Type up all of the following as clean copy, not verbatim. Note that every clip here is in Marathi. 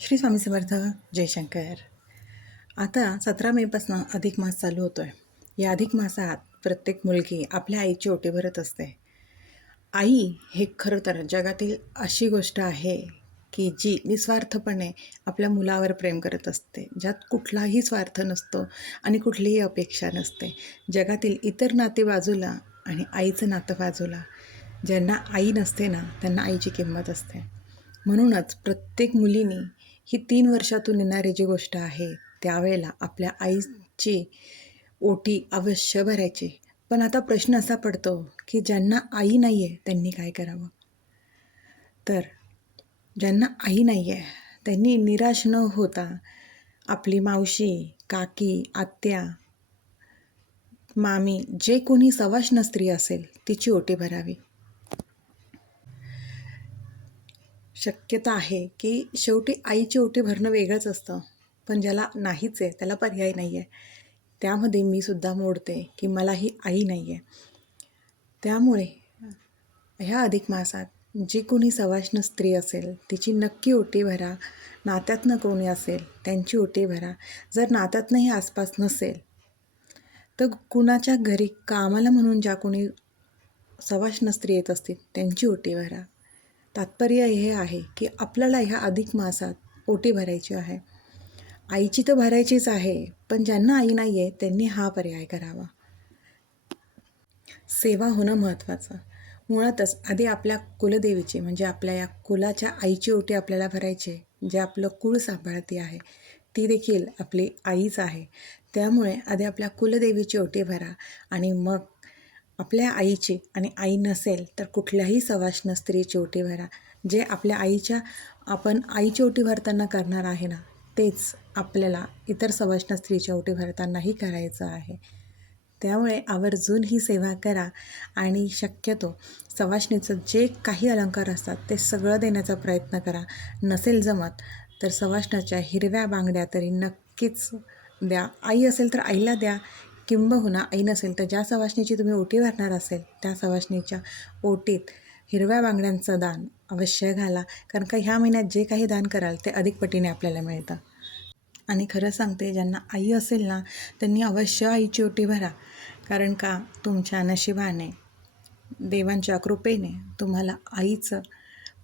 श्री स्वामी समर्थ. जयशंकर. आता 17 मेपासून अधिक मास चालू होतो आहे. या अधिक मासात प्रत्येक मुलगी आपल्या आईची ओटी भरत असते. आई हे खरं तर जगातील अशी गोष्ट आहे की जी निस्वार्थपणे आपल्या मुलावर प्रेम करत असते, ज्यात कुठलाही स्वार्थ नसतो आणि कुठलीही अपेक्षा नसते. जगातील इतर नाते बाजूला आणि आईचं नातं बाजूला. ज्यांना आई नसते ना, त्यांना आईची किंमत असते. म्हणूनच प्रत्येक मुलीने ही 3 वर्षातून येणारी जी गोष्ट आहे, त्यावेळेला आपल्या आईची ओटी अवश्य भरायची. पण आता प्रश्न असा पडतो की ज्यांना आई नाही आहे त्यांनी काय करावं? तर ज्यांना आई नाही आहे त्यांनी निराश न होता आपली मावशी, काकी, आत्या, मामी, जे कोणी सवाष्ण स्त्री असेल तिची ओटी भरावी. शक्यता आहे की शेवटी आईची ओटी भरणं वेगळंच असतं, पण ज्याला नाहीच आहे त्याला पर्याय नाही आहे. त्यामध्ये मी सुद्धा मोडते की मलाही आई नाही आहे. त्यामुळे ह्या अधिक मासात जी कोणी सवाष्ण स्त्री असेल तिची नक्की ओटी भरा. नात्यातनं कोणी असेल त्यांची ओटी भरा. जर नात्यातनंही आसपास नसेल तर कुणाच्या घरी कामाला म्हणून ज्या कोणी सवाष्ण स्त्री येत असतील त्यांची ओटी भरा. तात्पर्य हे आहे की आपल्याला ह्या अधिक मासात ओटी भरायची आहे. आईची तर भरायचीच आहे, पण ज्यांना आई नाही आहे त्यांनी हा पर्याय करावा. सेवा होणं महत्त्वाचं. मुळातच आधी आपल्या कुलदेवीची म्हणजे आपल्या या कुलाच्या आईची ओटी आपल्याला भरायची. जे आपलं कुळ सांभाळते आहे ती देखील आपली आईच आहे. त्यामुळे आधी आपल्या कुलदेवीची ओटी भरा आणि मग आपल्या आईची, आणि आई नसेल तर कुठल्याही सवाष्ण स्त्रीची ओटी भरा. जे आपल्या आईच्या आपण आईची ओटी भरताना करणार आहे ना, तेच आपल्याला इतर सवाष्ण स्त्रीच्या ओटी भरतानाही करायचं आहे. त्यामुळे आवर्जून ही सेवा करा आणि शक्यतो सवाष्णीचं जे काही अलंकार असतात ते सगळं देण्याचा प्रयत्न करा. नसेल जमत तर सवाष्णाच्या हिरव्या बांगड्या तरी नक्कीच द्या. आई असेल तर आईला द्या, किंबहुना आई नसेल तर ज्या सवाष्णीची तुम्ही ओटी भरणार असेल त्या सवाष्णीच्या ओटीत हिरव्या बांगड्यांचं दान अवश्य घाला. कारण का ह्या महिन्यात जे काही दान कराल ते अधिक पटीने आपल्याला मिळतं. आणि खरं सांगते, ज्यांना आई असेल ना त्यांनी अवश्य आईची ओटी भरा. कारण का तुमच्या नशिबाने, देवांच्या कृपेने तुम्हाला आईचं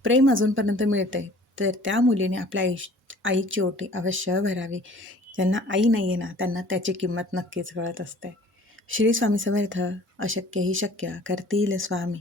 प्रेम अजूनपर्यंत मिळते, तर त्या मुलीने आपल्या आईची ओटी अवश्य भरावी. ज्यांना आई नाही आहे ना त्यांना त्याची किंमत नक्कीच कळत असते. श्री स्वामी समर्थ. अशक्य ही शक्य करतील स्वामी.